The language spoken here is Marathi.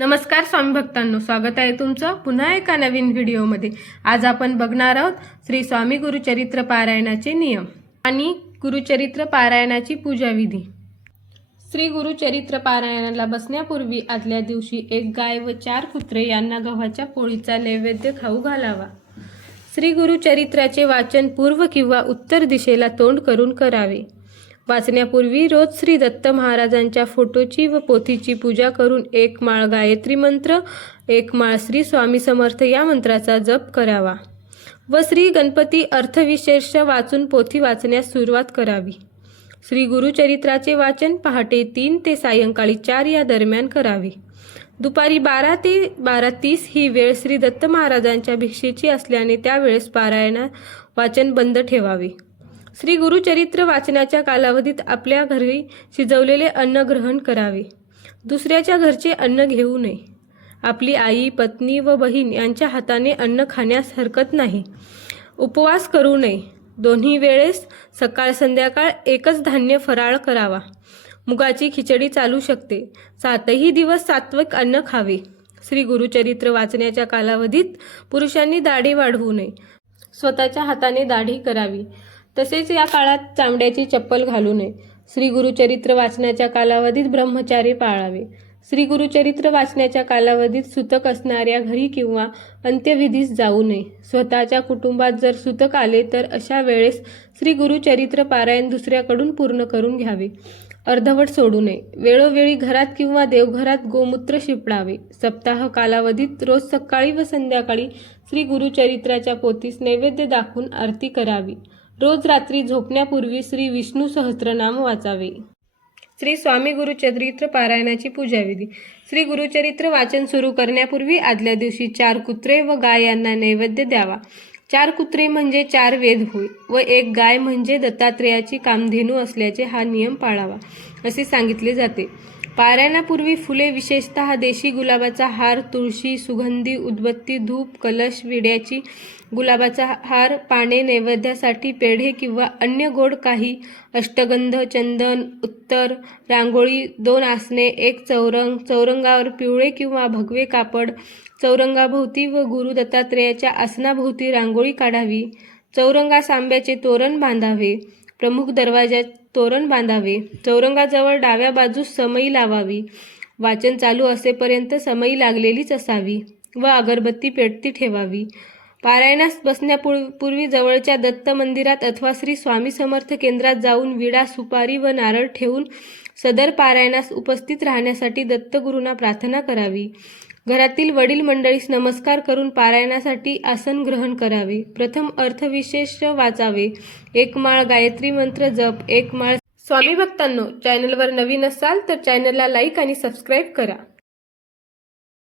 नमस्कार स्वामी भक्तांनो, स्वागत आहे तुमचं पुन्हा एका नवीन व्हिडिओमध्ये। आज आपण बघणार आहोत श्री स्वामी गुरुचरित्र पारायणाचे नियम आणि गुरुचरित्र पारायणाची पूजा विधी। श्री गुरुचरित्र पारायणाला बसण्यापूर्वी आदल्या दिवशी एक गाय व 4 कुत्रे यांना गव्हाच्या पोळीचा नैवेद्य खाऊ घालावा। श्री गुरुचरित्राचे वाचन पूर्व किंवा उत्तर दिशेला तोंड करून करावे। वाचण्यापूर्वी रोज श्री दत्त महाराजांच्या फोटोची व पोथीची पूजा करून 1 माळ गायत्री मंत्र, 1 माळ श्री स्वामी समर्थ या मंत्राचा जप करावा व श्री गणपती अर्थविशेष वाचून पोथी वाचण्यास सुरुवात करावी। श्री गुरुचरित्राचे वाचन पहाटे 3 ते सायंकाळी 4 या दरम्यान करावे। दुपारी 12 ते 12:30 ही वेळ श्री दत्त महाराजांच्या भिक्षेची असल्याने त्यावेळेस पारायण वाचन बंद ठेवावे। श्री गुरुचरित्र वाचनाच्या कालावधीत आपल्या घरी शिजवलेले अन्न ग्रहण करावे। दुसऱ्याच्या घरचे अन्न घेऊ नये। आपली आई, पत्नी व बहीण यांच्या हाताने अन्न खाण्यास हरकत नाही। उपवास करू नये। दोन्ही वेळेस सकाळ संध्याकाळ एकच धान्य फराळ करावा। मुगाची खिचडी चालू शकते। 7ही दिवस सात्विक अन्न खावे। श्री गुरुचरित्र वाचण्याच्या कालावधीत पुरुषांनी दाढी वाढवू नये। स्वतःच्या हाताने दाढी करावी। तसेच या काळात चामड्याची चप्पल घालू नये। श्री गुरुचरित्र वाचनाच्या कालावधीत ब्रह्मचारी पाळावे। श्री गुरुचरित्र वाचनाच्या कालावधीत सूतक असणाऱ्या घरी किंवा अंत्यविधीस जाऊ नये। स्वतःच्या कुटुंबात जर सूतक आले तर अशा वेळेस श्री गुरुचरित्र पारायण दुसऱ्याकडून पूर्ण करून घ्यावे। अर्धवट सोडू नये। वेळोवेळी घरात किंवा देवघरात गोमूत्र शिंपडावे। सप्ताह कालावधीत रोज सकाळी व संध्याकाळी श्री गुरुचरित्राच्या पोथीस नैवेद्य दाखवून आरती करावी। रोज रात्री झोपण्यापूर्वी श्री विष्णू सहस्त्रनाम वाचावे। श्री स्वामी गुरुचरित्र पारायणाची पूजा विधी। श्री गुरुचरित्र वाचन सुरू करण्यापूर्वी आदल्या दिवशी 4 कुत्रे व गाय यांना नैवेद्य द्यावा। 4 कुत्रे म्हणजे 4 वेद होय व 1 गाय म्हणजे दत्तात्रेयाची कामधेनू असल्याचे हा नियम पाळावा असे सांगितले जाते। पारायणापूर्वी फुले, विशेषतः देशी गुलाबाचा हार, तुळशी, सुगंधी उदबत्ती, धूप, कलश, विड्याची गुलाबाचा हार, पाने, नैवेद्यासाठी पेढे किंवा अन्य गोड काही, अष्टगंध, चंदन, उत्तर, रांगोळी, 2 आसने, 1 चौरंग, चौरंगावर पिवळे किंवा भगवे कापड, चौरंगाभोवती व गुरु दत्तात्रेयाच्या आसनाभोवती रांगोळी काढावी। चौरंगास आंब्याचे तोरण बांधावे। प्रमुख दरवाजात तोरण बांधावे। चौरंगाजवळ डाव्या बाजूस समई लावावी। वाचन चालू असेपर्यंत समई लागलेलीच असावी व अगरबत्ती पेटती ठेवावी। पारायणास बसण्यापूर्वी जवळच्या दत्त मंदिरात अथवा श्री स्वामी समर्थ केंद्रात जाऊन विडा, सुपारी व नारळ ठेवून सदर पारायणास उपस्थित राहण्यासाठी दत्तगुरूंना प्रार्थना करावी। घरातील वडील मंडळीस नमस्कार करून पारायणासाठी आसन ग्रहण करावे। प्रथम अर्थविशेष वाचावे। 1 माळ गायत्री मंत्र जप, 1 माळ। स्वामी भक्तांनो, चॅनलवर नवीन असाल तर चॅनलला लाईक आणि सबस्क्राईब करा।